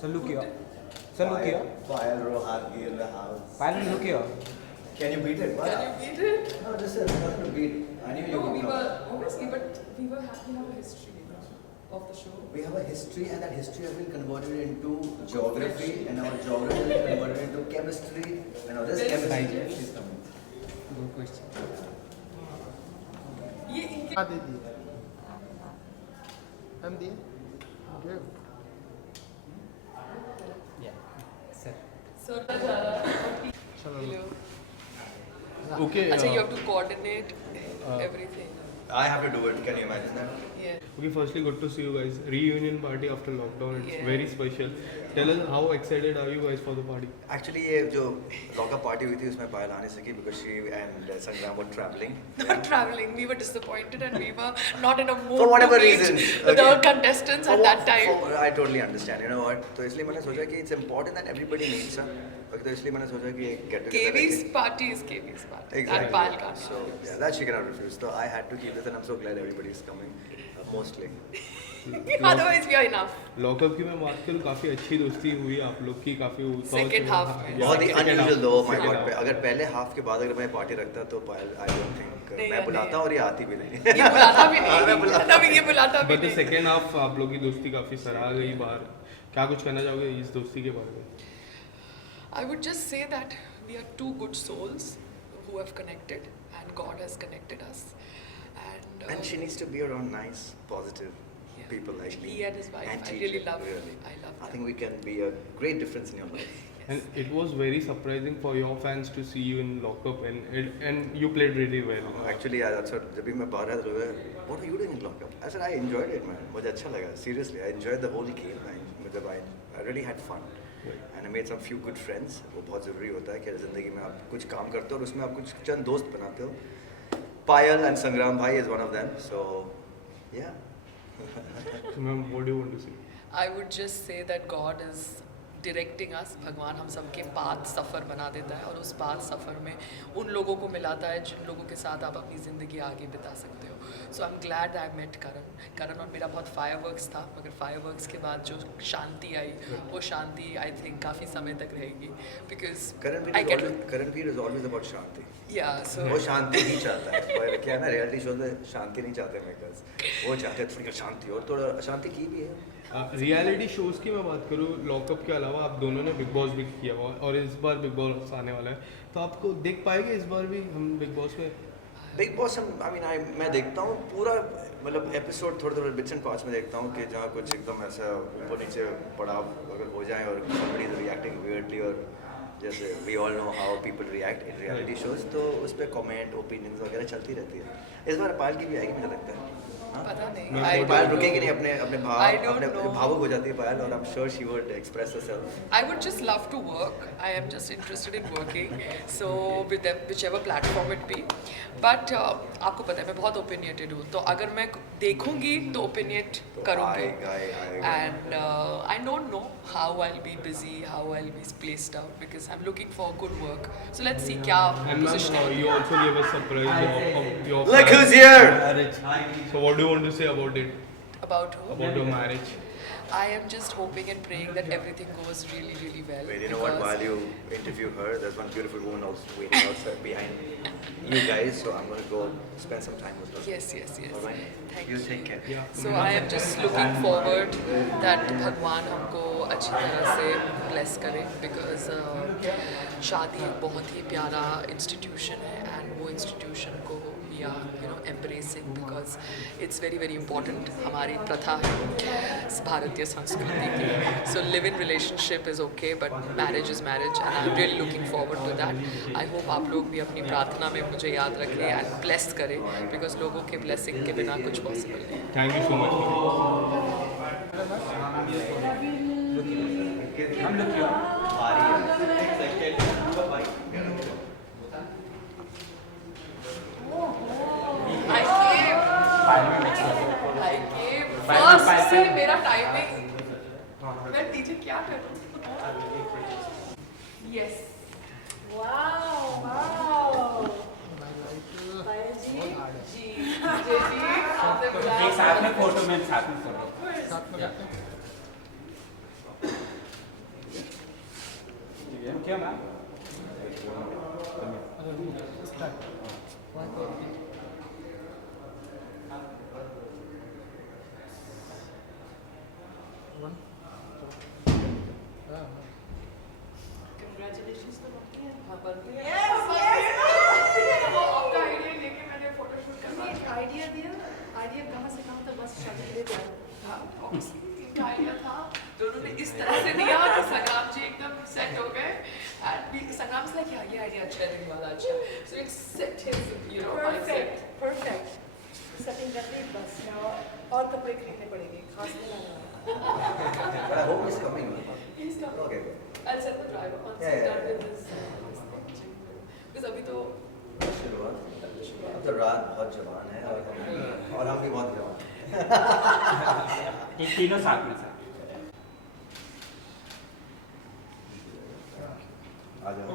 So look here. So look here. Fire Rohani in the house. Finally look here. Can you beat it? What? Can you beat it? No, this is nothing to beat. I knew you No, would we know. were obviously, but we have a history of the show. We have a history, and that history has been converted into geography, and our geography has been converted into chemistry, and now this chemistry is coming. Good question. ये इनके हाँ दे दिए हम दिए Give. Yeah. Sir. Sir का जा रहा है चलो Hello. okay अच्छा, you have to coordinate everything. I have to do it. Can you imagine that? Yeah. okay firstly good to see you guys reunion party after lockdown it's Yeah. very special tell us how excited are you guys for the party Actually, ये जो lockup party हुई थी उसमें पायल आ नहीं सकी because she and Sangram were traveling. Not traveling. We were disappointed and we were not in a mood For whatever to meet reasons, the okay. contestants at that time. I totally understand. You know what? तो इसलिए मैंने सोचा कि it's important that everybody meets her. तो इसलिए मैंने सोचा कि एक get together KV's रखें. party is KV's party. Exactly. That Pal can't. So yeah, that she cannot refuse. So I had to keep this, and I'm so glad everybody is coming. Mostly. Otherwise, we are enough. Lockup की मैं बात करूँ काफ़ी अच्छी दोस्ती हुई आप लोग की काफ़ी Second half में. बहुत ही Second unusual half. दो माय Second गॉड half. अगर पहले हाफ के बाद अगर मैं पार्टी रखता तो पायल आई डोंट थिंक नहीं, मैं बुलाता नहीं। और ये आती भी नहीं ये बुलाता भी हाँ, मैं नहीं. बुलाता तभी ये बुलाता भी बट द नहीं. सेकेंड हाफ आप लोग की दोस्ती काफ़ी सराहा गई बाहर क्या कुछ कहना चाहोगे इस दोस्ती के बारे में I would just say that we are two good souls who have connected, and God has connected us. and she needs to be around nice positive Yeah. people like me He and his wife, and I teach really her, love really. I love I them. think we can be a great difference in your life And it was very surprising for your fans to see you in lockup, and you played really well. actually yeah, that's what जब भी मैं बाहर आया तो लोग what are you doing in lockup I said I enjoyed it man मुझे अच्छा लगा seriously I enjoyed the whole game man I really had fun and I made some few good friends वो बहुत ज़रूरी होता है कि ज़िंदगी में आप कुछ काम करते हो और उसमें आप कुछ चंद दोस्त बनाते हो पायल and संग्राम भाई is one of them so yeah So, ma'am, what do you want to say? I would just say that God is directing us. भगवान हम सबके पाथ सफ़र बना देता है और उस पाथ सफ़र में उन लोगों को मिलाता है जिन लोगों के साथ आप अपनी ज़िंदगी आगे बिता सकते हो. So I am glad I met Karan और मेरा बहुत फायरवर्क्स था मगर फायरवर्क्स के बाद जो शांति आई वो शांति आई थिंक काफ़ी समय तक रहेगी because I get Karanveer is always about शांति या सो वो शांति नहीं चाहता है पर क्या है ना रियलिटी शो में शांति नहीं चाहते मेकर्स वो चाहते हैं थोड़ी शांति और थोड़ा शांति की भी है रियलिटी शोज़ की मैं बात करूँ लॉकअप के अलावा आप दोनों ने बिग बॉस भी किया हुआ और इस बार बिग बॉस आने वाला है तो आपको देख पाएंगे इस बार भी हम बिग बॉस में बिग बॉस मैं देखता हूँ पूरा मतलब एपिसोड थोड़े थोड़े बिट्स एंड पार्ट्स में देखता हूँ कि जहाँ कुछ एकदम ऐसा ऊपर नीचे पड़ाव अगर हो जाए और somebody is reacting weirdly और जैसे we all know how people react in reality shows तो उस पर कमेंट ओपिनियंस वगैरह चलती रहती है इस बार पायल की भी आएगी मुझे लगता है हाँ? पता नहीं मैं I पायल don't रुकेगी know. नहीं अपने अपने I don't अपने know. भावुक हो जाती है पायल और I am sure she would express herself I would just love to work. I am just interested in working. So with them, whichever platform it be. But आपको पता है मैं बहुत opinionated हूँ. तो अगर मैं देखूँगी तो opinionate करूँगी. आएगा And I don't know how I'll be busy, how I'll be placed out because I'm looking for good work. So let's see क्या and position. ma'am you also gave us surprise of your Look fans. who's here Marriage. So what do you want to say about it About who? about your marriage I am just hoping and praying that everything goes really, really well. Wait, you know what? because- While you interview her, there's one beautiful woman also waiting outside behind you guys. So I'm gonna go spend some time with her. Yes, yes, yes. Alright. Thank You you. take care. yeah So I am just looking forward that भगवान हमको अच्छी तरह से bless करे because शादी एक बहुत ही प्यारा institution है and वो institution को we are embracing because it's very very important हमारी प्रथा है भारतीय संस्कृति की. So live-in relationship is okay but marriage is marriage and I'm really looking forward to that. I hope आप लोग भी अपनी प्रार्थना में मुझे याद रखें and bless करें because लोगों के blessing के बिना कुछ possible नहीं. thank you so much हम look here. I came. Final next level. I came Final, first final. से मेरा टाइमिंग मैं टीचर क्या करूँ यस वाओ पायल जी जी आपने बुलाया एक साथ में फोटो में साथ में फोटो. क्या ma'am Congratulations to Rocky and हाँ बनती है Yes, वो आपका आइडिया लेके मैंने फोटोशूट करना आइडिया दिया आइडिया कहाँ से कहाँ तक बस शादी के लिए तैयार था obviously इनका आइडिया था दोनों ने इस तरह से दिया कि संग्राम जी एकदम सेट हो गए and संग्राम से like ये आइडिया अच्छा है दिखने वाला अच्छा so it set his mindset perfect setting करते ही बस now और कपड़े खरीदने पड़ेंगे खास में लाने But I hope he's coming. he's coming Okay. I'll send the driver once Yeah, he's yeah. done with this thing because अभी तो अब तो रात बहुत जवान है और हम भी बहुत जवान हैं। ये तीनों साथ में सर आ जाओ।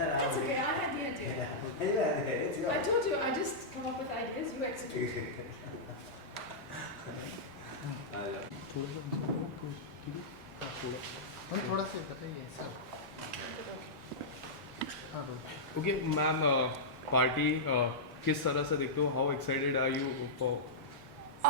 That's okay, I had the idea. I told you, I just come up with ideas, you execute. थोड़ा सा बताइए सर हाँ ओके मैम पार्टी किस तरह से देखते हो how excited are you for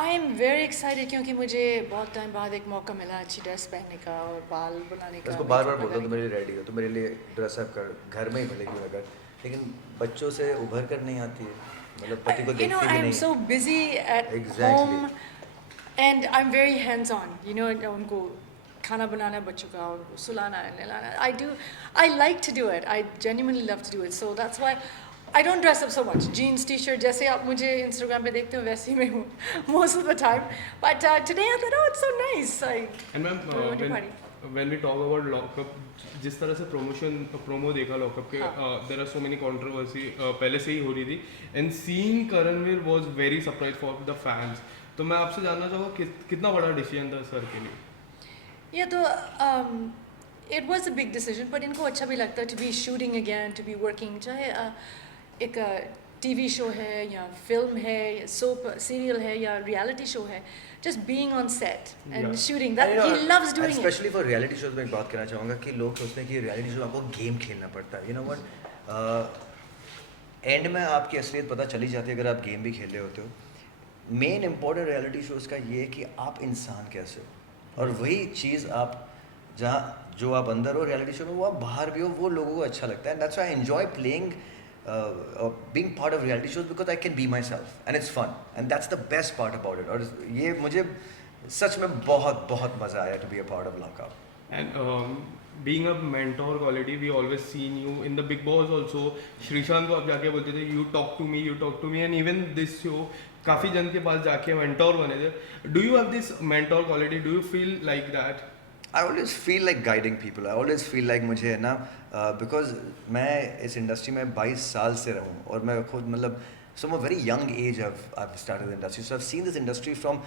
I am very excited क्योंकि मुझे बहुत टाइम बाद एक मौका मिला अच्छी ड्रेस पहनने का और बाल बनाने का इसको बार बार बोल रहा हूँ तो मेरे लिए रेडी हो तो मेरे लिए ड्रेसअप कर घर में ही मिलेगी अगर लेकिन बच्चों से उभर कर नहीं आती है मतलब पति को You know, देखती भी I'm नहीं so busy at Exactly. home and I'm very hands on. You know, उनको खाना बनाना है बच्चों का और सुलाना है नहलाना I like to do it. I genuinely love to do it. So that's why I don't dress up so much. Jeans, t-shirt, जैसे आप मुझे Instagram पे देखते हो वैसे ही मैं हूँ most of the time. But today I thought, oh, it's so nice. And ma'am Birthday party. When we talk about lockup जिस तरह से प्रोमो देखा लॉकअप के there are so many controversy पहले से ही हो रही थी and seeing Karanvir was very surprise for the fans तो मैं आपसे जानना चाहूँगा कितना बड़ा डिसीजन था सर के लिए ये तो it was a big decision, but इनको अच्छा भी लगता है to be shooting again, to be working. चाहे एक टीवी शो है या फिल्म है या सोप सीरियल है या रियलिटी शो है, just being on set and Yeah. shooting that he loves doing it. Specially for reality shows में एक बात कहना चाहूँगा कि लोग सोचते हैं कि रियलिटी शो आपको गेम खेलना पड़ता है यू नो व्हाट एंड में आपकी असलियत पता चली जाती है अगर आप गेम भी खेल रहे होते हो मेन इंपॉर्टेंट रियलिटी शोज का ये है कि आप इंसान कैसे हो और वही चीज़ आप जहाँ जो आप अंदर हो रियलिटी शो में वो आप बाहर भी हो वो लोगों को अच्छा लगता है that's why I enjoy playing being part of reality shows because I can be myself and it's fun and that's the best part about it और ये मुझे सच में बहुत बहुत मज़ा आया to be a part of Lockup. And being a mentor quality, we always seen you in the Big Boss also. Sreesanth को आप जाके बोलते थे you talk to me and even this show काफ़ी जन के पास जाके mentor बने थे. Do you have this mentor quality? Do you feel like that? I always feel like guiding people. I always feel like मुझे है ना because मैं इस इंडस्ट्री में 22 साल से रहूँ और मैं खुद मतलब from a very young age I've started the industry. So I've seen this industry from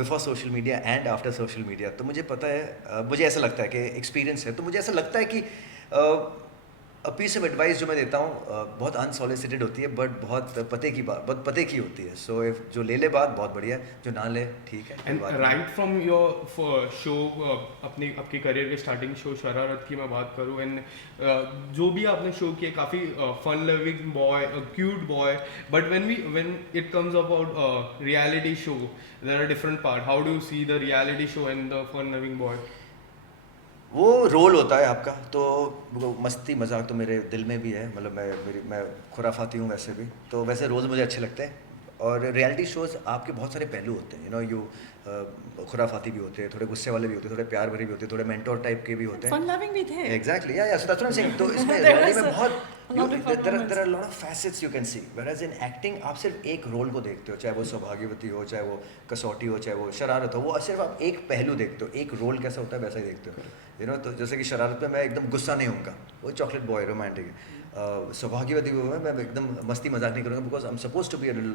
before social media and after social media. तो मुझे पता है मुझे ऐसा लगता है कि एक्सपीरियंस है तो मुझे ऐसा लगता है कि पीस ऑफ एडवाइस जो मैं देता हूँ बहुत अनसॉलिसिटेड होती है बट बहुत पते की होती है सो जो ले ले बात बहुत बढ़िया है जो ना ले ठीक है And right from your show आपके करियर के स्टार्टिंग शो शरारत की मैं बात करूँ एंड जो भी आपने शो किए काफ़ी fun loving boy cute boy but when it comes about reality show there are different part how do you see the reality show and the fun loving boy वो रोल होता है आपका तो वो मस्ती मजाक तो मेरे दिल में भी है मतलब मैं खुराफाती हूँ वैसे भी तो वैसे रोज़ मुझे अच्छे लगते हैं और रियलिटी शोज़ आपके बहुत सारे पहलू होते हैं यू नो यू खुराफाती भी होते हैं थोड़े गुस्से वाले भी होते हैं थोड़े प्यार भरे भी होते हैं थोड़े मेंटोर टाइप के भी होते हैं Fun loving भी थे. एग्जैक्टली या so that's what I am saying तो इसमें There रियलिटी is में a बहुत lot of fun there moments. Are lot of facets you can see whereas in acting आप सिर्फ एक रोल को देखते हो चाहे वो सौभाग्यवती हो चाहे वो कसौटी हो चाहे वो शरारत हो वो सिर्फ आप एक पहलू देखते हो एक रोल कैसा होता है वैसा ही देखते हो यू नो तो जैसे कि शरारत में मैं एकदम गुस्सा नहीं होऊंगा वो चॉकलेट बॉय रोमांटिक है सौभाग्यवती में मैं एकदम मस्ती मजाक नहीं करूँगा because I am suppose to be a little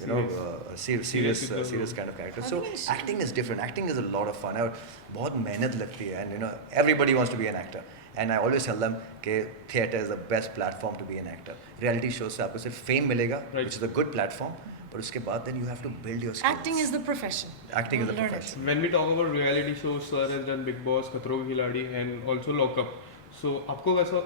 you know, serious kind of character. So think it's- acting is different. Acting is a lot of fun. और बहुत मेहनत लगती है, and you know everybody wants to be an actor. And I always tell them कि theatre is the best platform to be an actor. Reality shows से आपको सिर्फ fame मिलेगा, Right. which is a good platform. But उसके बाद then you have to build your skills. Acting is the profession. Acting is the Learn it. profession. When we talk about reality shows, sir has done Big Boss, खतरों के खिलाड़ी, and also Lock Up. So आपको कैसा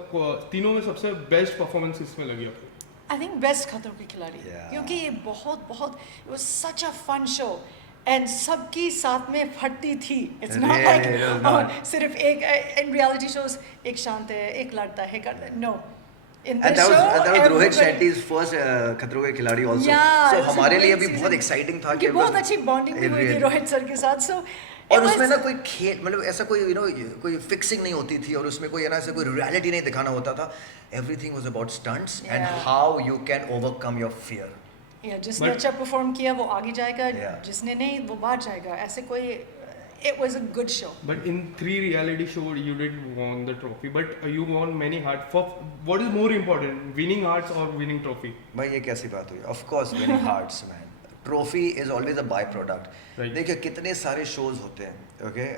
तीनों में सबसे best performance किसमें लगी आपको? I think best खतरों के खिलाड़ी Yeah. क्योंकि ये बहुत it was such a fun show and सबकी साथ में फटती थी. It's not Yeah, like it was not. सिर्फ एक in reality shows एक शांत है, एक लड़ता है, करता है. No. In And this that was, show, that was Rohit everybody- Shetty's first खतरों के खिलाड़ी also. Yeah, So it was a हमारे लिए great भी season. बहुत exciting था उनकी कि बहुत अच्छी bonding भी It हुई थी really- रोहित सर के साथ. So और it उसमें was- ना कोई खेल मतलब ऐसा कोई यू नो कोई फिक्सिंग नहीं होती थी और उसमें कोई है ना ऐसा कोई रियलिटी नहीं दिखाना होता था. Everything was about stunts and Yeah. How you can overcome your fear. Yeah, जिसने But- अच्छा परफॉर्म किया वो आगे जाएगा, Yeah. जिसने नहीं वो बाहर जाएगा. ऐसे कोई it was a good show. But in 3 reality shows, you didn't won the trophy, but you won many hearts. For what is more important, winning hearts or winning trophy? भाई ये कैसी बात हुई? Of course winning hearts man. Trophy is always a byproduct. Right. देखिए कितने सारे shows होते हैं, okay?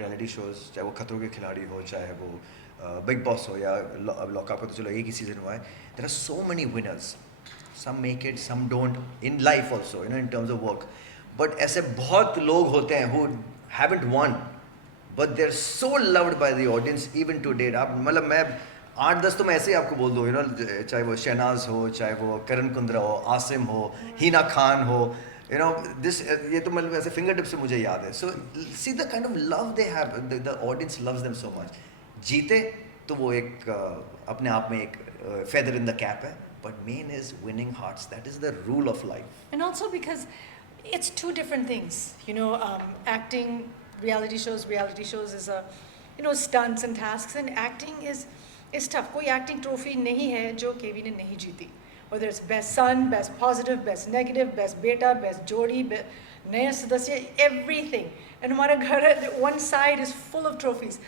Reality shows, चाहे वो खतरों के खिलाड़ी हो, चाहे वो Big Boss हो या लॉकअप का तो चलो एक ही सीजन हुआ है. There are so many winners. Some make it, some don't. In life also, you know, in terms of work. But ऐसे बहुत लोग होते हैं who haven't won, but they're so loved by the audience even to date. आप मतलब मैं 8-10 तो मैं ऐसे ही आपको बोल दूँ, you know, चाहे वो शहनाज हो, चाहे वो करण कुंद्रा हो, आसिम हो, हीना खान हो, you know, this ये तो मतलब ऐसे फिंगर टिप से मुझे याद है. So see the kind of love they have, the audience loves them so much. जीते तो वो एक अपने आप में एक feather in the cap है, but main is winning hearts. That is the rule of life. And also because it's two different things, you know, acting, reality shows is a, you know, stunts and tasks, and acting is tough. कोई acting trophy नहीं है जो केवी ने नहीं जीती. Whether it's best son, best positive, best negative, best beta, best जोड़ी, नया सदस्य, everything. And हमारा घर, one side is full of trophies.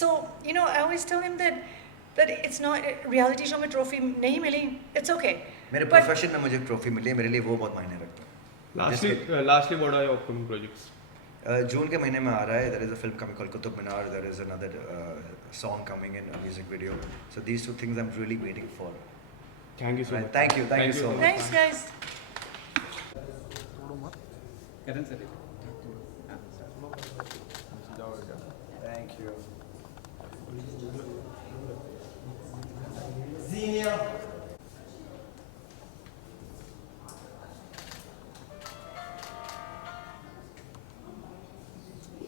So, you know, I always tell him that it's not, reality show में trophy नहीं मिली, it's okay. मेरे But- profession में मुझे ट्रॉफी मिली है, मेरे लिए वो बहुत मायने रखता है. Lastly, what are your upcoming projects? जून के महीने में आ रहा है. There is a film coming called Qutub Minar. There is another song coming in, a music video. So these two things I'm really waiting for. Thank you so much. Thank you so much. Thanks guys. Karan sir Thank you.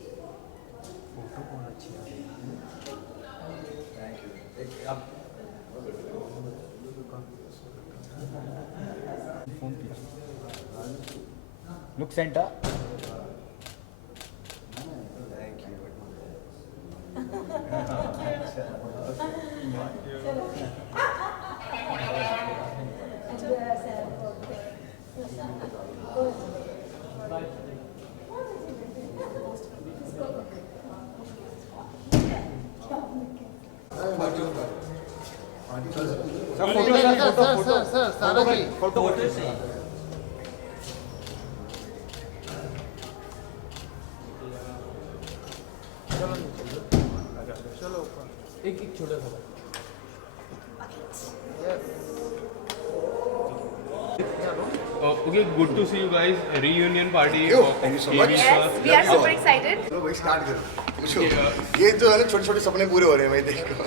Photo बहुत अच्छी आ रही है. Thank you. आप फोन किया. Look centre. Thank you. Photo से एक छोटा सा. Okay, good to see you guys. Reunion party. Thank you so much. Yes, we are super excited. चलो भाई स्टार्ट करो. पूछो. ये जो है ना छोटे छोटे सपने पूरे हो रहे हैं भाई देखो.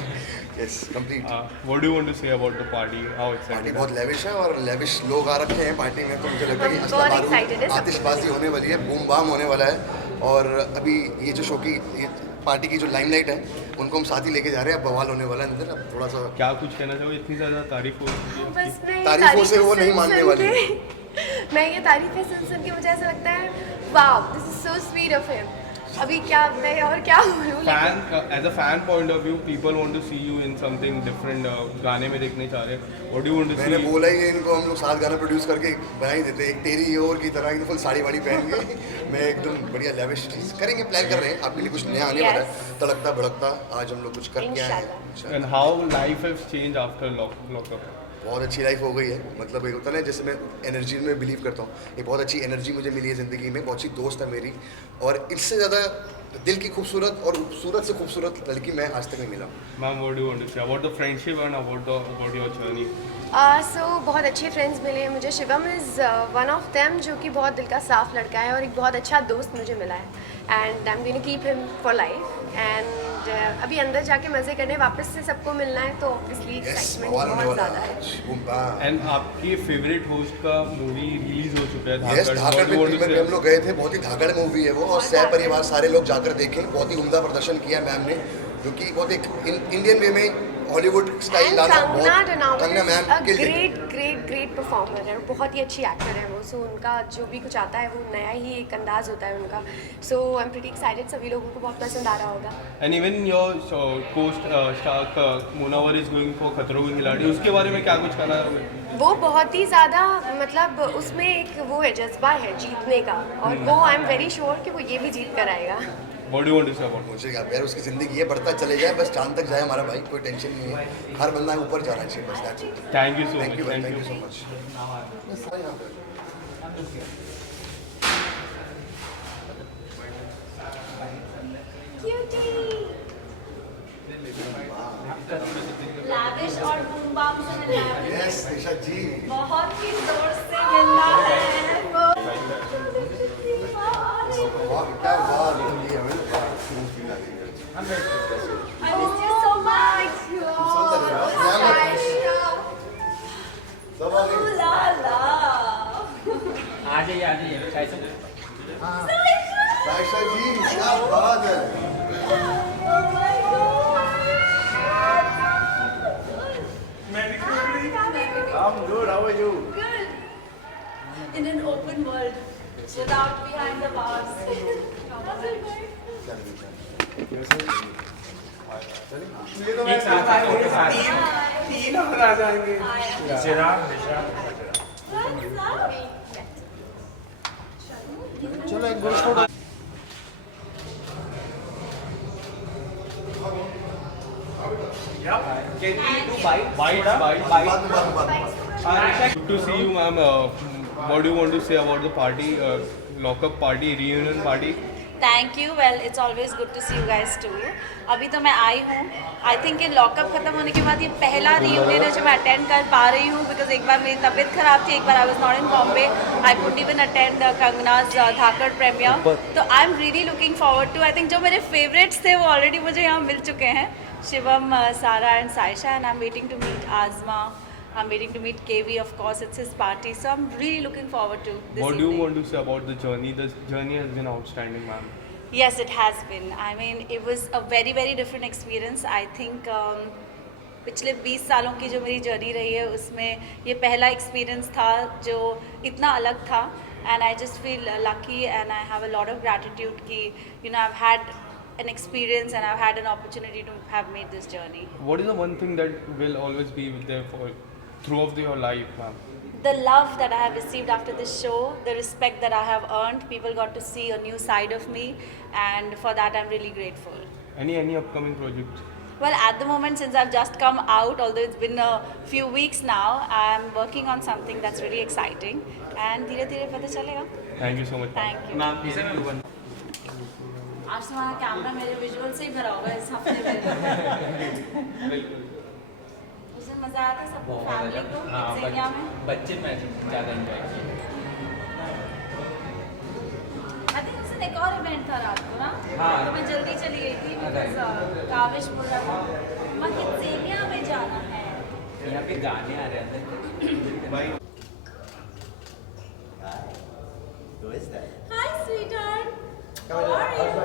Yes, complete. What do you want to say about the party? How party excited? बहुत लेविश है और लेविश लोग आ रखे हैं पार्टी में, तो मुझे लगता है कि हम बहुत excited हैं सब आतिशबाजी होने वाली है, बूम बाम होने वाला है. और अभी ये जो शो की ये पार्टी की जो लाइमलाइट है उनको हम साथ ही लेके जा रहे हैं. अब बवाल होने वाला है अंदर. अब थोड़ा सा क्या कुछ कहना चाहोगे? इतनी ज़्यादा तारीफ हो रही है बस मैं ये तारीफों से वो तारीफें नहीं मानने सुन वाली. के- मैं ये तारीफें सुन के मुझे ऐसा लगता है wow this is so sweet of him. अभी क्या मैं और क्या बोलूं Fan, as a fan point of view, people want to see you in something different. गाने में देखने चाह रहे हैं. What do you want to मैंने see? बोला ही है इनको, हम लोग साथ गाना प्रोड्यूस करके बना ही देते हैं. एक तेरी और की तरह एकदम फुल साड़ी वाड़ी पहन के मैं एकदम बढ़िया लेविश चीज करेंगे. प्लान कर रहे हैं आपके लिए कुछ नया आने वाला है. तड़कता भड़कता आज हम लोग कुछ करके आए हैं. इंशाल्लाह. And how life has changed after lockup? बहुत अच्छी लाइफ हो गई है, मतलब एक होता है ना जैसे मैं एनर्जी में बिलीव करता हूँ, एक बहुत अच्छी एनर्जी मुझे मिली है ज़िंदगी में, बहुत अच्छी दोस्त है मेरी, और इससे ज़्यादा दिल की खूबसूरत और खूबसूरत से खूबसूरत लड़की मैं आज तक नहीं मिला। Ma'am, what do you want to say about the friendship and about your journey? सो बहुत अच्छे फ्रेंड्स मिले हैं मुझे. Shivam is one of them, जो कि बहुत दिल का साफ लड़का है और एक बहुत अच्छा दोस्त मुझे मिला है. And I am going to keep him for life. And अभी अंदर जाके मज़े करने, वापस से सबको मिलना है, तो ऑब्वियसली एक्साइटमेंट बहुत ज़्यादा है. एंड आपकी फेवरेट होस्ट का मूवी रिलीज हो चुका है यस, धाकड़ में हम लोग गए थे, बहुत ही धाकड़ मूवी है वो, और सह परिवार सारे लोग जाकर देखें. बहुत ही उम्दा प्रदर्शन किया मैम ने, जो कि बहुत एक इंडियन वे में हॉलीवुड स्टाइल लाना. कंगना मैम ग्रेट परफॉर्मर है, बहुत ही अच्छी एक्टर है वो. सो उनका जो भी कुछ आता है वो नया ही एक अंदाज होता है उनका. सो आई एम प्रीटी एक्साइटेड, सभी लोगों को बहुत पसंद आ रहा होगा. And even your star Munawar is going for खतरों के खिलाड़ी, उसके बारे में क्या कुछ कहना है? वो बहुत ही ज़्यादा, मतलब उसमें एक वो है, जज्बा है जीतने का, और वो आई एम वेरी श्योर कि वो ये भी जीत कर आएगा. What do you want to say about it? मुझे यार उसकी ज़िंदगी ये बढ़ता चले जाए, बस चांद तक जाए हमारा भाई, कोई टेंशन नहीं है. हर बंदा ऊपर जाना चाहिए, बस that's it. Thank you so thank much. You भाई, Thank thank you you. So much. Lavish और बूम बाम से मिलना है. यस निशा जी, बहुत ही जोर से मिलना है. वाह क्या बात है, ये हमें फील आ रही है. I miss you so much. सब आ गए. La la. आ जाइए कैसे? साइशा जी क्या बात है. Oh my God. I'm good, how are you? Good. In an open world, without behind the bars. एक साथ तीन और आ जाएंगे. चिराग निशा. चलो एक group photo. Can we do bites? Good to see you, ma'am. What do you want to say about the party, lock-up party, reunion party? Thank you. Well it's always good to see you guys too. अभी तो मैं आई हूँ. I think ये लॉकअप खत्म होने के बाद ये पहला रीयूनियन है जो मैं अटेंड कर पा रही हूँ, बिकॉज एक बार मेरी तबीयत खराब थी, एक बार I was not in Bombay, I could even attend Kangana's Dhaakad premiere. तो I am really looking forward to. I think जो मेरे फेवरेट्स थे वो ऑलरेडी मुझे यहाँ मिल चुके हैं, Shivam, Sara and Saisha, and I am waiting to meet Aazma. I'm waiting to meet KV, of course, it's his party. So I'm really looking forward to this What do you evening. want to say about the journey? The journey has been outstanding, ma'am. Yes, it has been. I mean, it was a very, very different experience. I think पिछले 20 सालों की जो मेरी जर्नी रही है उसमें ये पहला एक्सपीरियंस था जो इतना अलग था. And I just feel lucky and I have a lot of gratitude कि you know I've had an experience and I've had an opportunity to have made this journey. What is the one thing that will always be there for throughout your life, ma'am? The love that I have received after this show, the respect that I have earned, people got to see a new side of me, and for that I'm really grateful. Any upcoming projects? Well, at the moment, since I've just come out, although it's been a few weeks now, I'm working on something that's really exciting, and धीरे धीरे पता चलेगा. Thank you so much. Thank you. Ma'am इसे मैं बन. आज तुम्हारा कैमरा मेरे विजुअल से ही भरा होगा इस हफ्ते में. उसे मजा आया था सबको, फैमिली को जिंदगी में. बच्चे में ज़्यादा एंजॉय किए. आई थिंक उस दिन एक और इवेंट था रात को ना. हाँ. तो मैं जल्दी चली गई थी बिकॉज काविश बोल रहा था माँ कितने में जाना है. यहाँ पे गाने आ रहे हैं. Who is that? Hi, sweetheart. How are you?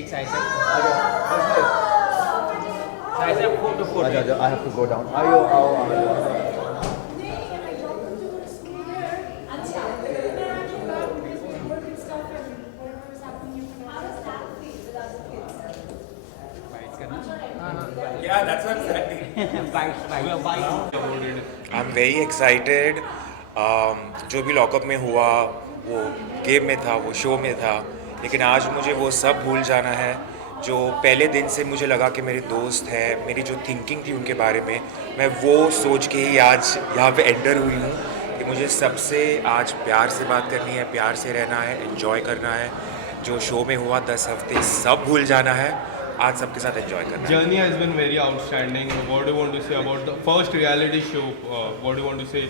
एक साइड से photo. I have to go down. आओ. Yeah, that's what I'm saying. Bites. I am very excited. जो भी लॉकअप में हुआ वो गेम में था, वो शो में था, लेकिन आज मुझे वो सब भूल जाना है जो पहले दिन से मुझे लगा कि मेरे दोस्त हैं, मेरी जो थिंकिंग थी उनके बारे में, मैं वो सोच के ही आज यहाँ पे एंटर हुई हूँ कि मुझे सबसे आज प्यार से बात करनी है, प्यार से रहना है, एंजॉय करना है। जो शो में हुआ 10 हफ्ते सब भूल जाना है, आज सबके साथ एंजॉय करना है। Journey has been very outstanding. What do you want to say about the first reality show? What do you want to say?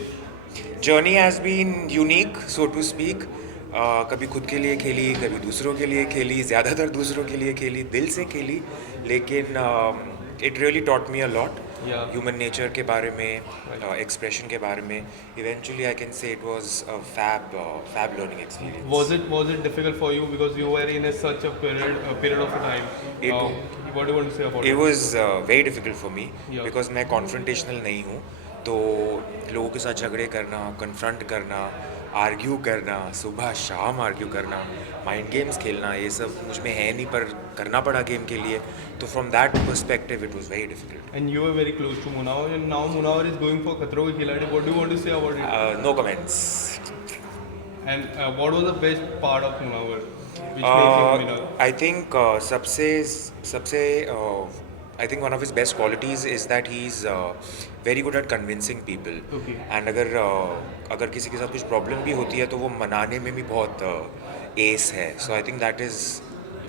Journey has been unique so to speak. कभी खुद के लिए खेली, कभी दूसरों के लिए खेली, ज़्यादातर दूसरों के लिए खेली, दिल से खेली, लेकिन it really taught me a lot human nature के बारे में, एक्सप्रेशन के बारे में। Eventually I can say it was a fab learning experience. Was it difficult for you because you were in such a period of time? What do you want to say about It it? was very difficult for me Yeah. because मैं confrontational नहीं हूँ, तो लोगों के साथ झगड़े करना, कन्फ्रंट करना, आर्ग्यू करना, सुबह शाम आर्ग्यू करना, माइंड गेम्स खेलना, ये सब मुझ में है नहीं, पर करना पड़ा गेम के लिए। तो from that perspective it was very difficult. And you were very close to Munawar, and now Munawar is going for Khatro Ke Khiladi. What do you want to say about it? No comments. And what was the best part of Munawar? Which made him winner? I think सबसे I think one of his best qualities is that he is very good at convincing people. Okay. And अगर किसी के साथ कुछ प्रॉब्लम भी होती है तो वो मनाने में भी बहुत एस है। So I think that is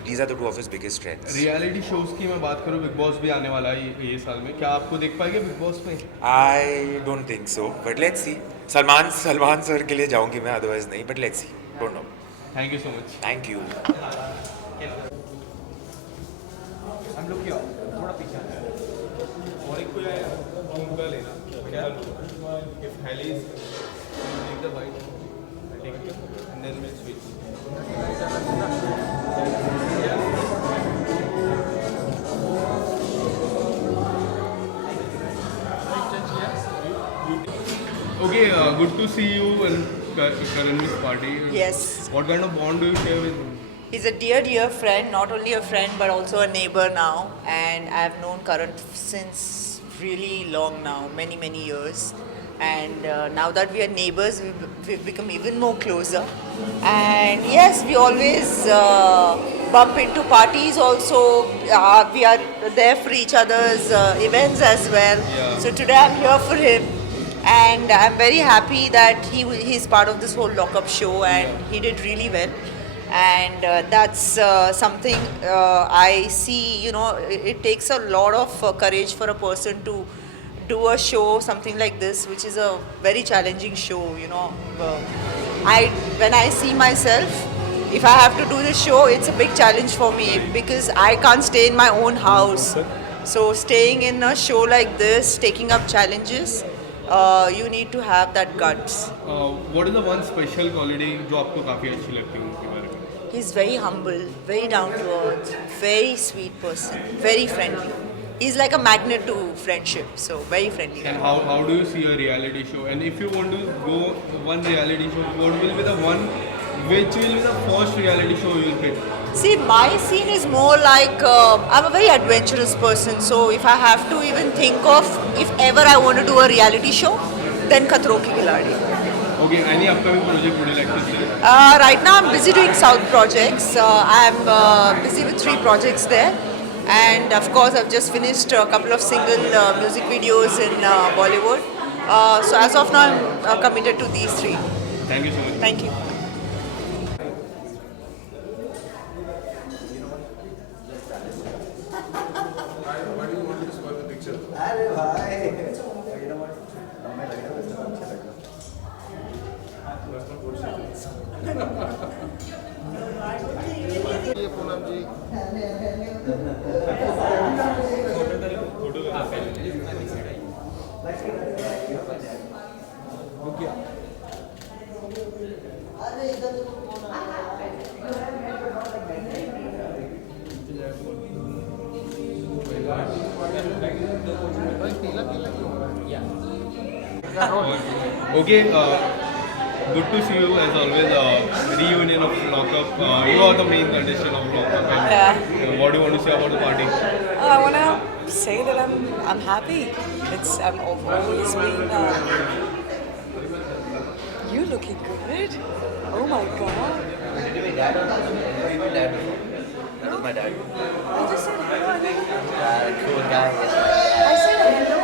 these are the two of his biggest strengths. Reality shows की मैं बात करूँ, बिग बॉस भी आने वाला है ये साल में। क्या आपको देख पाएंगे बिग बॉस में? I don't think so, but let's see. Salman सर के लिए जाऊंगी मैं, अदरवाइज नहीं, but let's see, don't know. Thank you so much. Thank you. हम लोग क्या थोड़ा पीछे आ जाए और एक कोई आया उनका लेना क्या if Halle is take the bite I take it and then we'll switch Okay, good to see you and Karan's party. Yes. What kind of bond do you share with him? He's a dear friend, not only a friend but also a neighbor now. And I've known Karan since really long now, many years. And now that we are neighbors, we've become even more closer. And yes, we always bump into parties also. We are there for each other's events as well. Yeah. So today I'm here for him. And I'm very happy that he's part of this whole lockup show, and he did really well. And that's something I see, you know, it takes a lot of courage for a person to do a show, something like this, which is a very challenging show, you know. When I see myself, if I have to do this show, it's a big challenge for me because I can't stay in my own house. So staying in a show like this, taking up challenges, you need to have that guts. What is the one special quality जो आपको काफी अच्छी लगती है उनके बारे में? He's very humble, very down to earth, very sweet person, very friendly. He's like a magnet to friendship, so very friendly. And how do you see a reality show? And if you want to go one reality show, what will be the one, which will be the first reality show you will pick? See, my scene is more like I'm a very adventurous person, so if I have to even think of if ever I want to do a reality show, then Khatro Ke Khiladi. Okay, any upcoming project would you like to say? Right now I'm busy doing South projects. I'm busy with 3 projects there. And of course I've just finished a couple of single music videos in Bollywood. So as of now I'm committed to these 3. Thank you so much. Thank you. अरे भाई you know what? हमें लग रहा है इसका अच्छा लग रहा Okay, good to see you as always. Reunion of Lockup. You are the main contestant of Lockup. And, what do you want to say about the party? I want to say that I'm happy. I've always been. You you're looking good. Oh my god. Did you meet dad or not? No, you met dad before. That was my dad. I just said hello. Cool guy. Yes. I said hello.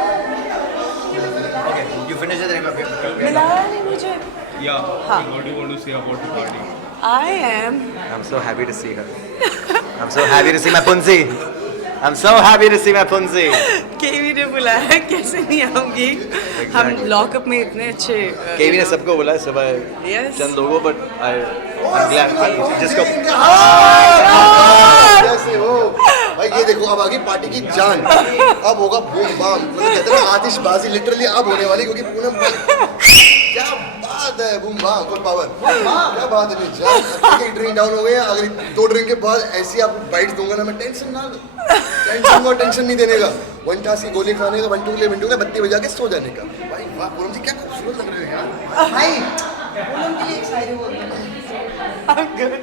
Okay, you finish it then मिलाया नहीं मुझे. Yeah. हाँ. What do you want to say about the party? I am. I'm so happy to see her. I'm so happy to see my Punzi. I'm so happy to see my Punzi. केवी ने बुलाया, कैसे नहीं आऊंगी. हम लॉकअप में इतने अच्छे. केवी ने सबको बुलाया सुबह. Yes. चंद लोगों but I'm glad जिसको. कैसे हो भाई? ये देखो अब आगे पार्टी की जान. अब होगा बूम बाम. मतलब कहते हैं आतिशबाजी लिटरली अब होने वाली, क्योंकि पूनम क्या बात है. Boom bam full power. क्या बात है जान. एक ड्रिंक डाउन हो गया. अगर 2 ड्रिंक के बाद ऐसी आपको बाइट दूंगा ना, मैं टेंशन ना लो. टेंशन नहीं देने का. 1 टास की गोली खाने का, 1 2 के लिए मिनटों का, बत्ती बजा के सो जाने का. भाई वाह पूनम जी क्या खूबसूरत लग रहे हो यार. भाई पूनम के लिए एक्साइटेड हो गया. I'm good.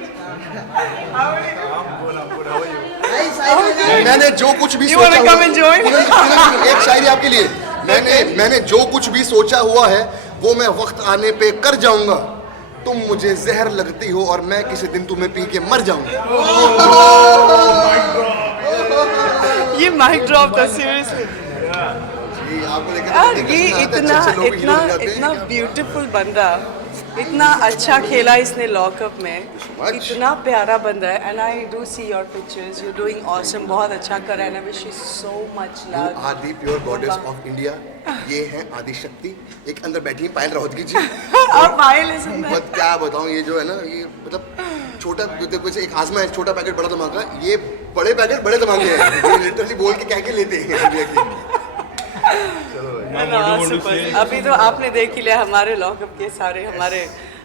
मैंने जो कुछ भी You wanna come and join? एक शायरी आपके लिए. मैंने जो कुछ भी सोचा हुआ है वो मैं वक्त आने पे कर जाऊंगा. तुम मुझे जहर लगती हो और मैं किसी दिन तुम्हें पी के मर जाऊंगा. ये माइक ड्रॉप था सीरियसली. यार ये इतना ब्यूटीफुल बंदा, इतना अच्छा खेला इसने लॉकअप में, इतना प्यारा बंदा है. And I do see your pictures, you doing awesome. बहुत अच्छा कर रहा है. Wish you so much love. आदि प्योर गॉडेस ऑफ इंडिया. ये है आदि शक्ति. एक अंदर बैठी है पायल राउत जी. आप पायल है सुन. मत क्या बताऊं, ये जो है ना, ये मतलब छोटा देखो एक आजमा है, छोटा पैकेट बड़ा धमाका. ये बड़े पैकेट बड़े धमाके हैं. लिटरली बोल के कह के लेते हैं. अभी तो आपने देख ही लिया हमारे लॉकअप के सारे.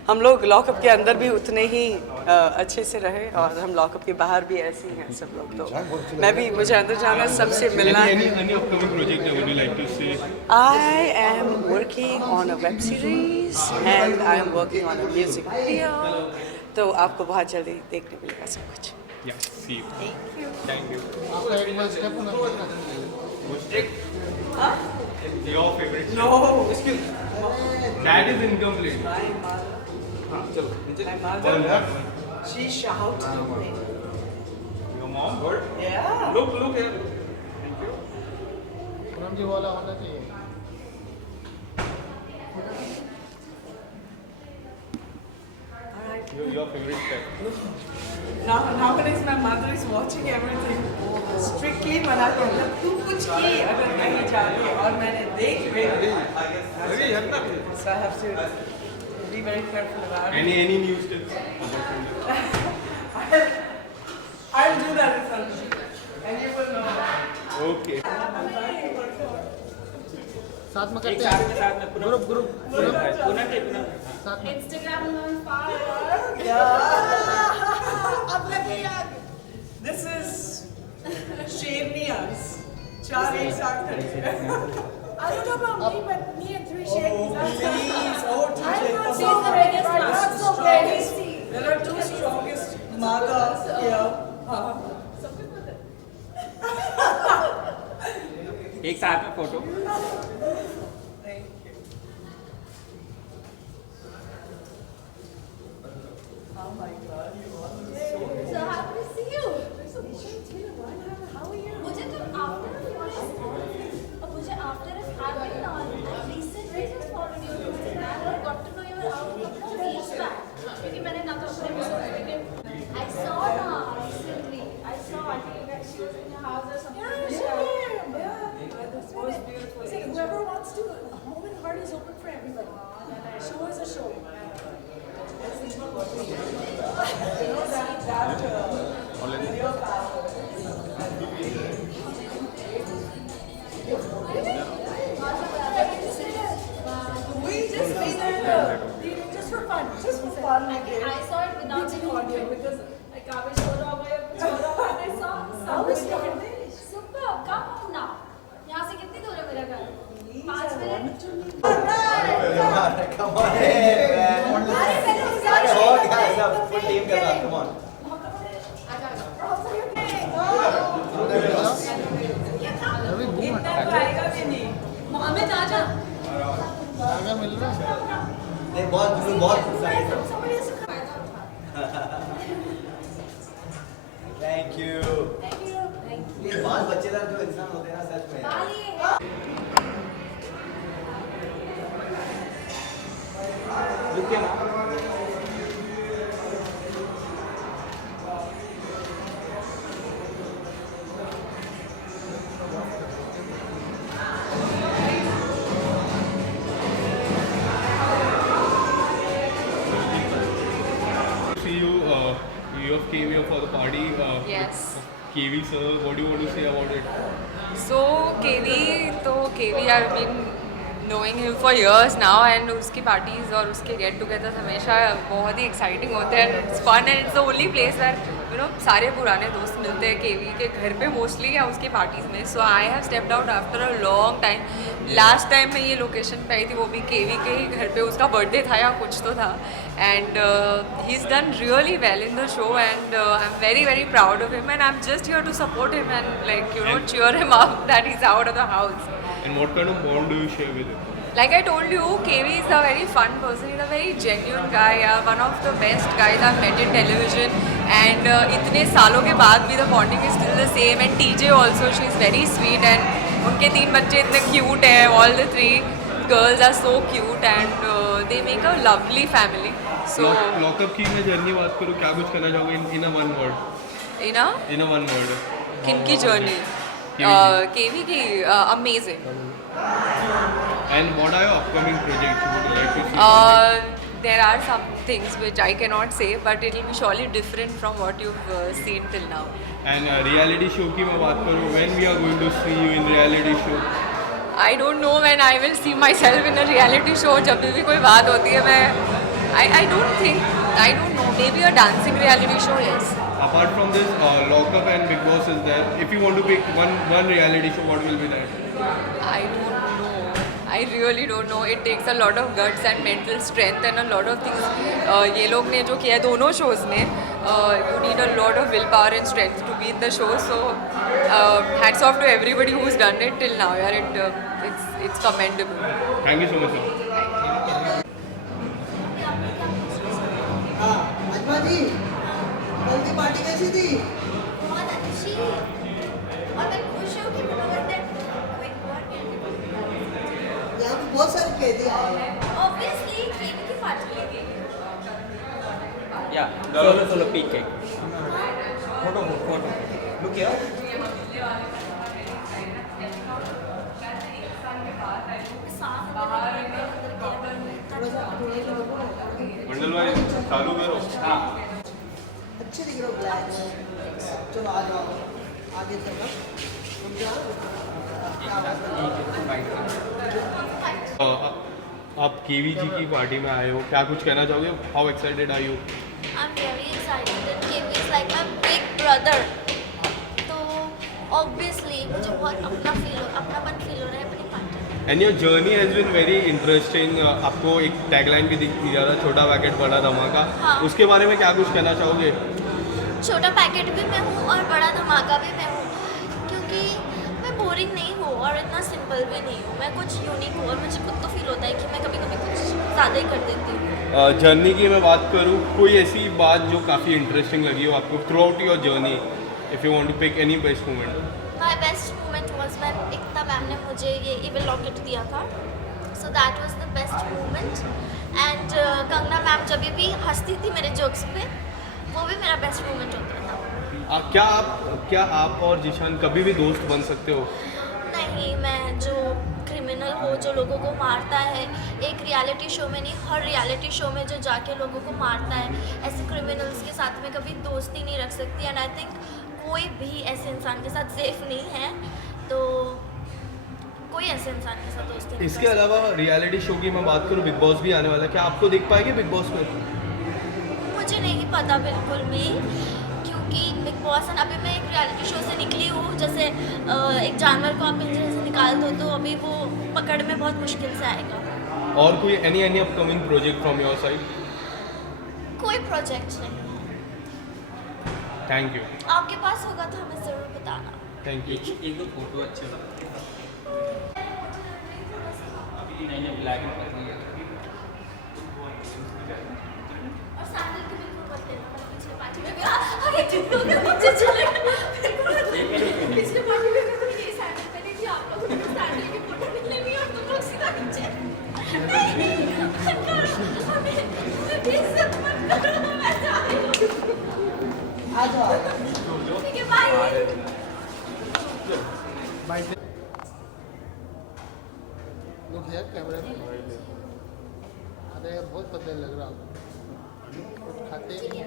हम लोग लॉकअप के अंदर भी उतने ही अच्छे से रहे, और हम लॉकअप के बाहर भी ऐसे ही हैं सब लोग. तो मैं भी, मुझे अंदर जाना, सबसे मिलना है. Any upcoming project that would you like to say? I am working on a web series and I am working on a music video. तो आपको बहुत जल्दी देखने मिलेगा सब कुछ. Yeah, see you. Thank you. Your favorite? No. That is incomplete. My mother, she shouted me. Your mom? Good? Yeah. Look here. Thank you. Poonam जी वाला होना चाहिए. Your favorite pet? Nowadays my mother is watching everything. Strictly मना करता, तू कुछ की अगर कहीं जाके और मैंने देख लिया. So I have to be very careful about it. Any news tips? I'll do that in front of you, and you will know. Okay. साथ में करते हैं. Group Instagram on fire. अब लगे याद. This is Shernias. 4 एक साथ खड़े. I don't know about me, but me and 3 shades. Please, oh I'm teacher, not come on. the biggest one. That's So the big. strongest. There are 2 strongest mothers here. एक साथ में photo. Oh my God, you all look So happy to see you. It's been a while. How are you? मुझे तो after a few days और मुझे after a having recently just followed you on Instagram and got to know you were out of the weeks back. क्योंकि मैंने ना तो अपने I saw her recently. I saw. I think she was in your house or something. Yeah. This was beautiful. See, whoever wants to, home and heart is open for everybody. Show is a show. Just for fun. I saw it without the audio because like I was so wrong and I saw super. Come home now. यहाँ से कितनी दूर है मेरा घर? 5 minute. Come on, hey man. Full team के साथ, come on. बहुत एक्साइटेड थैंक यू। ये बाल बच्चेदार जो इंसान होते हैं ना सच में रुकिए ना। See you, you of KV for the party. Yes. KV sir, what do you want to say about it? So KV I've been knowing him for years now, and उसकी parties और उसके get togethers हमेशा बहुत ही exciting होते हैं, and it's fun, and it's the only place where सारे पुराने दोस्त मिलते हैं KV के घर पे mostly या उसकी parties में. So I have stepped out after a long time. Last time मैं ये location पे आई थी, वो भी KV के ही घर पे, उसका birthday था या कुछ तो था, and he's done really well in the show, and I'm very very proud of him, and I'm just here to support him and cheer him up that he's out of the house. And what kind of bond do you share with him? Like I told you, KV is a very fun person. He's a very genuine guy. One of the best guys I've met in television. And इतने सालों के बाद भी the bonding is still the same. And TJ also, she's very sweet. And उनके 3 बच्चे इतने cute हैं. All the 3 girls are so cute, and they make a lovely family. So lockup की मैं जर्नी बात करूँ, क्या कुछ करना चाहोगे in a one word? in a one word. किनकी journey? KV की amazing. And what are your upcoming projects? Would you like to see? There are some things which I cannot say, but it will be surely different from what you've seen till now. And reality show की मैं बात करूँ, when we are going to see you in reality show? I don't know when I will see myself in a reality show. जब भी कोई बात होती है मैं I don't know, maybe a dancing reality show, yes. Apart from this, Lockup and Big Boss is there. If you want to pick one reality show, what will be that? I don't know. I really don't know. It takes a lot of guts and mental strength and a lot of things. ये लोग ने जो किया है दोनों shows में, you need a lot of willpower and strength to be in the show. So hats off to everybody who's done it till now. Yeah, it's commendable. Thank you so much, sir. अजमा जी, कल की पार्टी कैसी थी? बहुत अच्छी और मैं खुश हूँ कि मैंने यहाँ पे बहुत सारी कैदी आए हैं। ऑब्वियसली केवी की पार्टी लगी Yeah, solo peak cake. Photo. Look here. मंडल भाई चालू करो. हाँ. अच्छे दिख रहे हो ब्लैक. चलो आ जाओ, आगे चलो. आप केवी जी की पार्टी में आए हो, क्या कुछ कहना चाहोगे? How excited are you? I'm very excited that KV is like my big brother. तो obviously मुझे बहुत अपनापन फील हो रहा है अपनी party. And your journey has been very interesting. आपको एक टैगलाइन भी दिया था, छोटा पैकेट बड़ा धमाका. हाँ. उसके बारे में क्या कुछ कहना चाहोगे? छोटा पैकेट भी मैं हूँ और बड़ा धमाका भी मैं हूँ, क्योंकि मैं बोरिंग नहीं हूँ और इतना सिंपल भी नहीं हूँ. मैं कुछ यूनिक हूँ और मुझे खुद तो फील होता है कि मैं कभी कभी कुछ ज़्यादा ही कर देती हूँ. जर्नी की मैं बात करूँ, कोई ऐसी बात जो काफ़ी इंटरेस्टिंग लगी हो आपको throughout your journey, if you want to pick any best moment? My best moment was when Ekta ma'am ने मुझे ये इविल लॉकेट दिया था. So that was the best moment. And Kangana ma'am जब भी हंसती थी मेरे जोक्स पे, वो भी मेरा बेस्ट मोमेंट होता था. क्या आप और जिशान कभी भी दोस्त बन सकते हो? नहीं, मैं जो क्रिमिनल हो, जो लोगों को मारता है, एक रियलिटी शो में नहीं, हर रियलिटी शो में जो जाके लोगों को मारता है, ऐसे क्रिमिनल्स के साथ में कभी दोस्ती नहीं रख सकती. एंड आई थिंक कोई भी ऐसे इंसान के साथ सेफ नहीं है, तो कोई ऐसे इंसान के साथ दोस्ती नहीं. इसके अलावा रियलिटी शो की मैं बात करूँ, बिग बॉस भी आने वाला है, क्या आपको देख पाएंगे बिग बॉस में? मुझे नहीं पता बिल्कुल भी, क्योंकि बिग बॉस अभी मैं एक रियलिटी शो से निकली हूँ. जैसे एक जानवर को आप पिंजरे से निकाल दो तो अभी वो पकड़ में बहुत मुश्किल से आएगा. और कोई any upcoming project from your side? कोई प्रोजेक्ट नहीं. Thank you. आपके पास होगा तो हमें ज़रूर बताना. Thank you. एक दो फोटो अच्छे लगते हैं. नहीं ब्लैक एंड व्हाइट. और सैंडल के बिल्कुल मत लेना, मतलब पिछले पार्टी में मेरा अरे टिप्पो के नीचे चले पिछले पार्टी में मेरे को ये सैंडल पहने थी, आप लोगों ने सैंडल की फोटो मिलेगी और तुम लोग सीधा नीचे नहीं हमें बेइज्जत मत करो, मैं जा रही हूँ। आ जाओ ठीक है, bye bye. Look here camera में। अरे बहुत बदले लग रहा हूँ। कुछ खाते नहीं,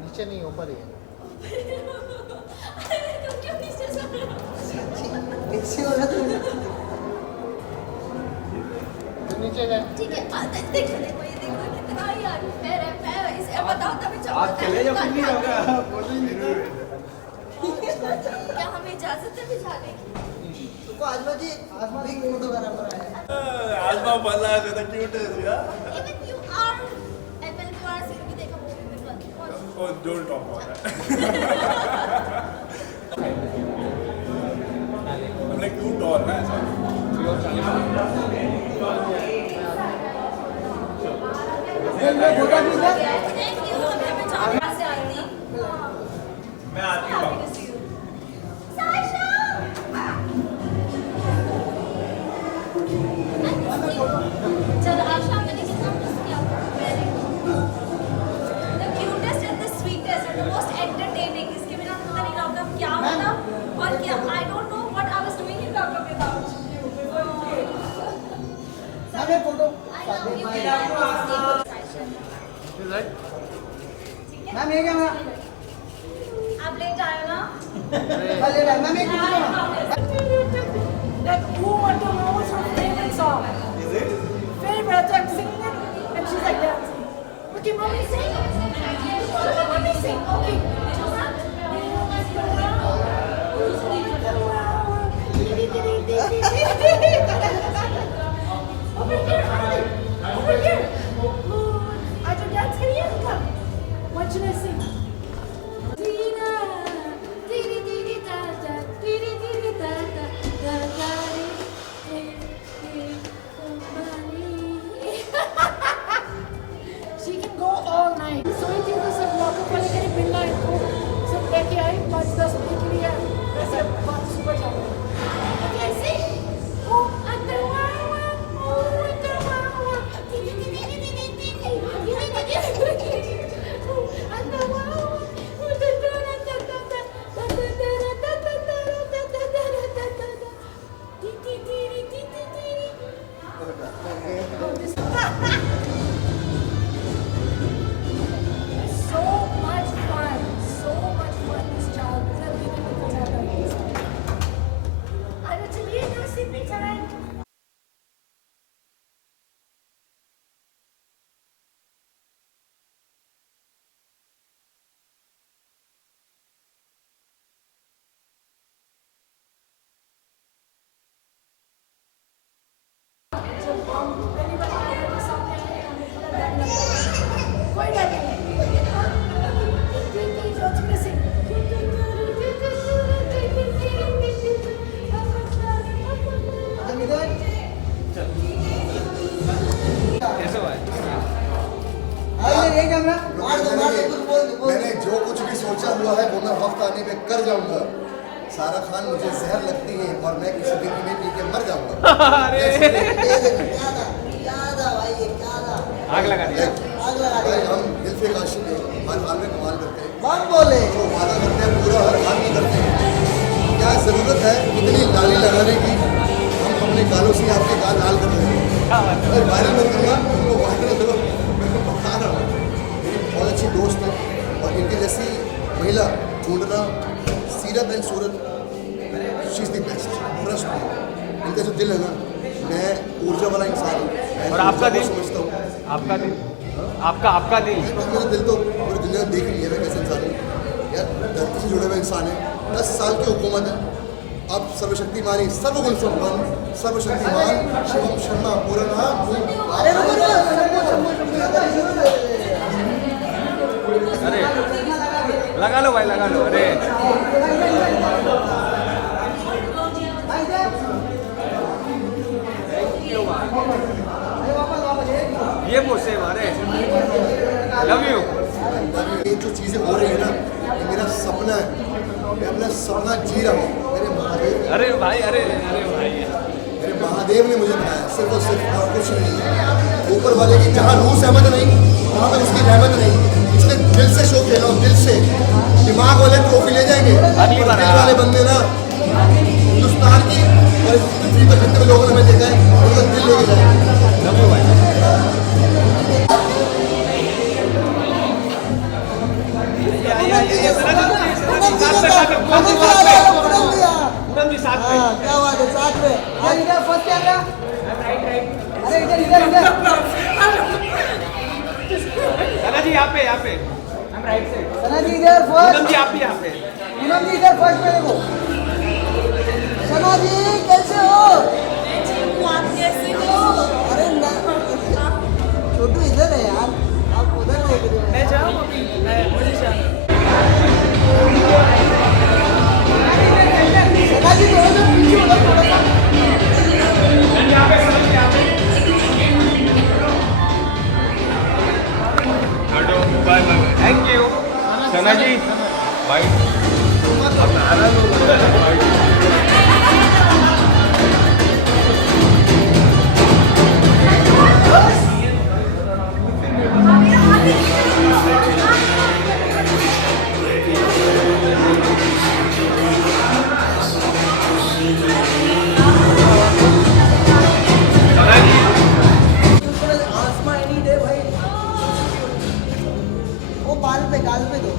नीचे नहीं ऊपर ही है। तुम क्यों नीचे सो रहे हो? नीचे हो रहा तो नीचे गए। ठीक है, देखो देखो ये देखो कितना यार पैर है, मैं इसे बताओ तभी चलो। आप चले जाओ, कुछ नहीं होगा, बोलेंगे तो। क्या हमें इजाजत है भी जाने की? तो आजमा जी, आजमा जी फोटोग्राफर आया। आजमा बल्ला है, तो क्यूट है यार। Even you are एप्पल को आर सीन भी देखा मूवी में कल। Oh, don't talk about that. I'm like too tall, ना ऐसा। Thank you, हमें चार से आई थी। मैं आती हूँ। साशा चल आशा, मैंने कितना मिस किया। Very good, the cutest and the sweetest and the most entertaining. इसके बिना पता नहीं लॉकअप क्या होता और क्या, I don't know what I was doing in lockup without you. सामने photo. I love you. Ma'am ये क्या मैम? आप लेट आए ना? अरे मैम एक photo. That who want to know what's her favorite song? Is it? Favorite, I'm singing it, and she's like dancing. Okay, mommy sing. Mommy sing. Okay. Over here, Harley. Over here. I can dance here. Come. What should I sing? She can go all night. So I think सब लॉकअप वाले के लिए मिलना है तो सब लेके आए 5-10 मिनट के लिए वैसे बात सुबह जाऊंगा। कैसे? ओ अंदर वावा, ओ अंदर वावा, अंदर वावा, So much fun this child. अरे चलिए ना सिर्फ चलाएं। कोई बात नहीं। कैसे हुआ है? मैंने जो कुछ भी सोचा हुआ है वो मैं वक्त आने पे कर जाऊंगा। सारा खान मुझे जहर लगती है और मैं किसी दिन इन्हें पी के मर जाऊंगा। आग लगा दिया। भाई हम दिल से आशिक हैं, हर हाल में कमाल करते हैं। बोले जो वादा करते हैं पूरा हर हाल में करते हैं। क्या जरूरत है इतनी लाली लगाने की? हम अपने गालों से आपके गाल लाल कर रहे हैं। अगर वायरल मत करना, उनको वायरल करो। मैं बता रहा हूँ, मेरी बहुत अच्छी दोस्त है और इनके जैसी महिला ढूंढना, सीरत एंड सूरत, she is the best. Trust me, इनका जो दिल है ना, मैं ऊर्जा वाला इंसान हूँ। और आपका दिल? समझता हूँ आपका दिल? आपका दिल? मेरा दिल तो पूरी दुनिया देख रही है मैं कैसे इंसान हूँ यार। धरती से जुड़े हुए इंसान है। 10 साल की हुकूमत है। अब सर्वशक्तिमानी सर्वगुण संपन्न सर्वशक्तिमान शिवम शर्मा पूरा नाम। अरे लगा लो भाई, लगा लो। अरे ये पोस्ट है हमारे लव यू। ये जो चीज़ें हो रही है ना, ये मेरा सपना है, मैं अपना सपना जी रहा हूँ। मेरे महादेव, अरे भाई, अरे अरे भाई, मेरे महादेव ने मुझे बनाया, सिर्फ और सिर्फ, और कुछ नहीं। ऊपर वाले की जहाँ रूह सहमत नहीं, वहाँ पर उसकी रहमत नहीं। इसलिए दिल से शो खेला हूँ, दिल से। दिमाग वाले ट्रॉफी ले जाएंगे, अगली बार दिल वाले बंदे ना हिंदुस्तान की और इस पृथ्वी पर जितने भी लोगों ने हमें देखा है, उनका दिल लेके जाएंगे। लव यू भाई। पूनम जी साथ में। क्या बात है, साथ में। अरे इधर फर्स्ट कैमरा, अरे इधर इधर इधर। सना जी यहाँ पे, यहाँ पे हम राइट साइड। सना जी इधर फर्स्ट। पूनम जी आप भी यहाँ पे। पूनम जी इधर फर्स्ट पे देखो। सना जी कैसे हो? आप कैसे हो? अरे छोटू इधर है यार, आप उधर देख रहे हो। मैं जाऊँ अभी, मुझे जाना। सना जी थोड़ा सा पीछे हो, थोड़ा सा। यहाँ पे सना जी, यहाँ पे। Bye bye, thank you Sana ji, bye. वो गाल पे दो।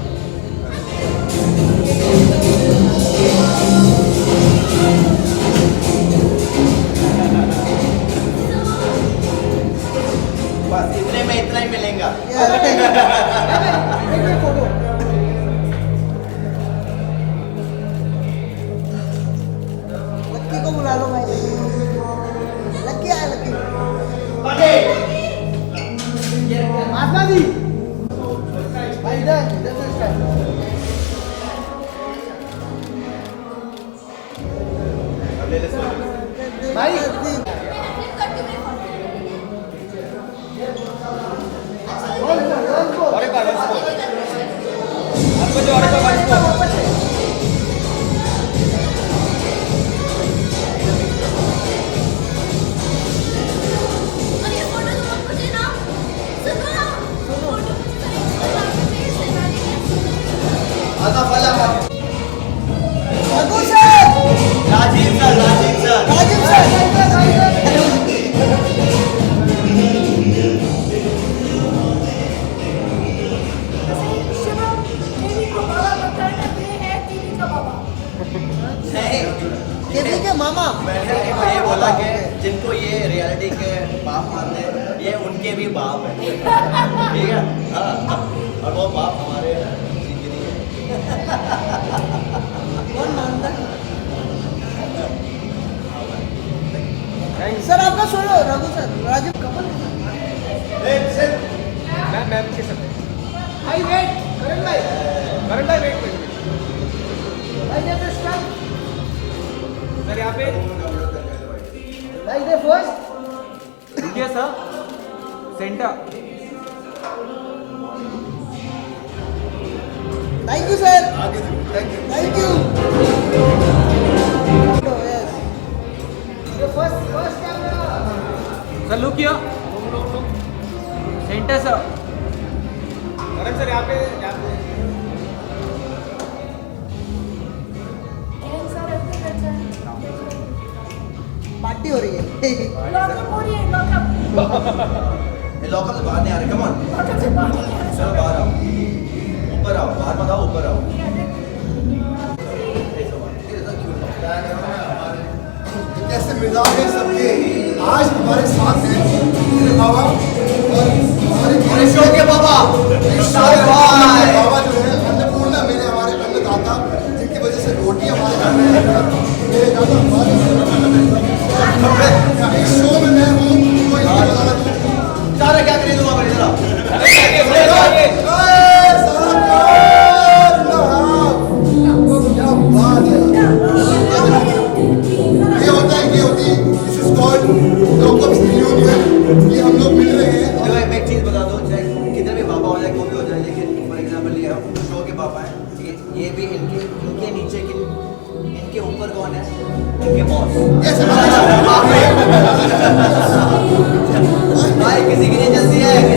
बस इतने में इतना ही मिलेगा। लक्की को बुला लो भाई। लक्की आया, लक्की। महात्मा जी भाई, इधर इधर से स्टार्ट। भाई और एक बार आपको जो और एक बार Raghu sir, Rajeev sir, Rajeev sir, Rajeev sir. KV के मामा। मैंने ये बोला कि जिनको ये रियलिटी के बाप मानते हैं, ये उनके भी बाप हैं, ठीक है? हाँ, और वो बाप हमारे जिंदगी है। कौन मानता है? सर आपका सुनो, रघु सर, राजीव कमल। मैम के साथ भाई वेट, करण भाई वेट करिए भाई, इधर स्टार्ट। सर, यहाँ पे भाई इधर फर्स्ट। रुकिए sir, centre. Thank you sir, thank you. First camera. Sir look here, centre sir. करण सर यहाँ पे, पार्टी हो रही है। ये लॉकर से बाहर नहीं आ रहे, कम ऑन। चलो बाहर आओ, ऊपर आओ, बाहर मत आओ, ऊपर आओ। कैसे मिजाज है सबके, आज हमारे साथ हैं मेरे बाबा और हमारे शो के बाबा बाबा जो है अन्नपूर्णा, मेरे हमारे अन्नदाता, जिनकी वजह से रोटी हमारे घर में मेरे दादा हमारे इस शो में मैं हूँ, कोई बताना तू सारा क्या करें तुम हमारे जरा। क्या बात है, ये होता है, ये होती है, दिस इज कॉल्ड लॉकअप ये भी इनके नीचे इनके ऊपर कौन है? इनके बॉस। भाई किसी की नहीं जल्दी है।